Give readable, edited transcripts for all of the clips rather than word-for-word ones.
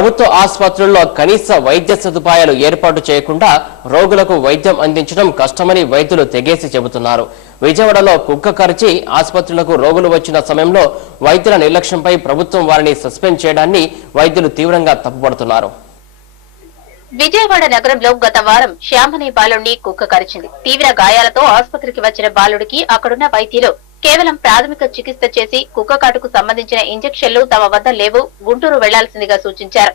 ప్రభుత్వ ఆసుపత్రుల్లో కనీస వైద్య సదుపాయాలు ఏర్పాటు చేయకుండా రోగులకు వైద్యం అందించడం కష్టమని వైద్యులు తెగేసి చెబుతున్నారు. విజయవాడలో కుక్క కరిచి ఆసుపత్రులకు రోగులు వచ్చిన సమయంలో వైద్యుల నిర్లక్ష్యంపై ప్రభుత్వం వారిని సస్పెండ్ చేయడాన్ని వైద్యులు తీవ్రంగా తప్పుపడుతున్నారు. విజయవాడ నగరంలో గత వారం శ్యామని బాలుడిని కుక్క కరిచింది. తీవ్ర గాయాలతో ఆసుపత్రికి వచ్చిన బాలుడికి అక్కడున్న వైద్యులు కేవలం ప్రాథమిక చికిత్స చేసి కుక్క కాటుకు సంబంధించిన ఇంజెక్షన్లు తమ వద్ద లేవు, గుంటూరు వెళ్లాల్సిందిగా సూచించారు.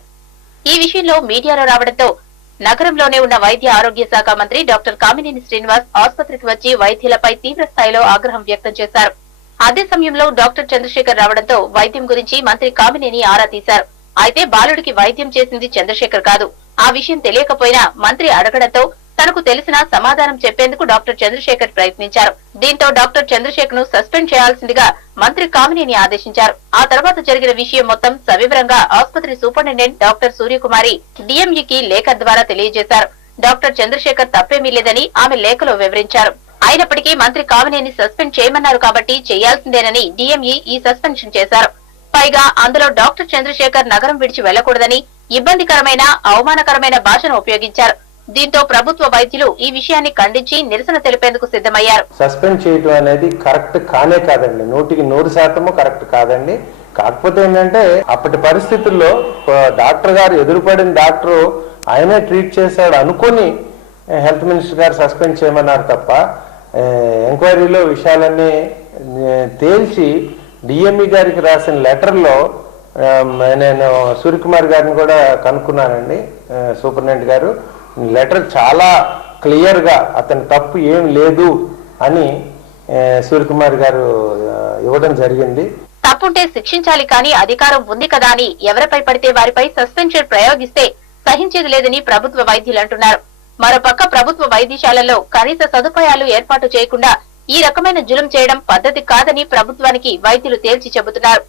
ఈ విషయంలో మీడియాలో రావడంతో నగరంలోనే ఉన్న వైద్య ఆరోగ్య శాఖ మంత్రి డాక్టర్ కామినేని శ్రీనివాస్ ఆసుపత్రికి వచ్చి వైద్యులపై తీవ్ర స్థాయిలో ఆగ్రహం వ్యక్తం చేశారు. అదే సమయంలో డాక్టర్ చంద్రశేఖర్ రావడంతో వైద్యం గురించి మంత్రి కామినేని ఆరా తీశారు. అయితే బాలుడికి వైద్యం చేసింది చంద్రశేఖర్ కాదు. ఆ విషయం తెలియకపోయినా మంత్రి అడగడంతో తనకు తెలిసిన సమాధానం చెప్పేందుకు డాక్టర్ చంద్రశేఖర్ ప్రయత్నించారు. దీంతో డాక్టర్ చంద్రశేఖర్ ను సస్పెండ్ చేయాల్సిందిగా మంత్రి కామినేని ఆదేశించారు. ఆ తర్వాత జరిగిన విషయం మొత్తం సవివరంగా ఆసుపత్రి సూపరింటెండెంట్ డాక్టర్ సూర్యకుమారి డిఎంఈకి లేఖ ద్వారా తెలియజేశారు. డాక్టర్ చంద్రశేఖర్ తప్పేమీ లేదని ఆమె లేఖలో వివరించారు. అయినప్పటికీ మంత్రి కామినేని సస్పెండ్ చేయమన్నారు కాబట్టి చేయాల్సిందేనని డిఎంఈ ఈ సస్పెన్షన్ చేశారు. పైగా అందులో డాక్టర్ చంద్రశేఖర్ నగరం విడిచి వెళ్లకూడదని ఇబ్బందికరమైన అవమానకరమైన భాషను ఉపయోగించారు. దీంతో ప్రభుత్వ వైద్యులు ఈ విషయాన్ని ఖండించి నిరసన తెలిపేందుకు సిద్ధమయ్యారు. సస్పెండ్ చేయడం అనేది కరెక్ట్ కానే కాదండి, 100% కరెక్ట్ కాదండి. కాకపోతే ఏంటంటే అప్పటి పరిస్థితుల్లో డాక్టర్ గారు ఎదురుపడిన డాక్టర్ ఆయనే ట్రీట్ చేశాడు అనుకుని హెల్త్ మినిస్టర్ గారు సస్పెండ్ చేయమన్నారు తప్ప ఎంక్వైరీలో విషయాలన్నీ తేల్చి డిఎంఈ గారికి రాసిన లెటర్లో నేను సూర్యకుమార్ గారిని కూడా కనుక్కున్నానండి. సూపరింటెండెంట్ గారు లెటర్ చాలా క్లియర్ గా అతని తప్పు ఏం లేదు అని సూర్యకుమార్ గారు ఇవ్వడం జరిగింది. తప్పుంటే శిక్షించాలి కానీ అధికారం ఉంది కదా అని ఎవరిపై పడితే వారిపై సస్పెన్షన్ ప్రయోగిస్తే సహించేది లేదని ప్రభుత్వ వైద్యులు అంటున్నారు. మరోపక్క ప్రభుత్వ వైద్యశాలల్లో కనీస సదుపాయాలు ఏర్పాటు చేయకుండా ఈ రకమైన జులుం చేయడం పద్ధతి కాదని ప్రభుత్వానికి వైద్యులు తేల్చి చెబుతున్నారు.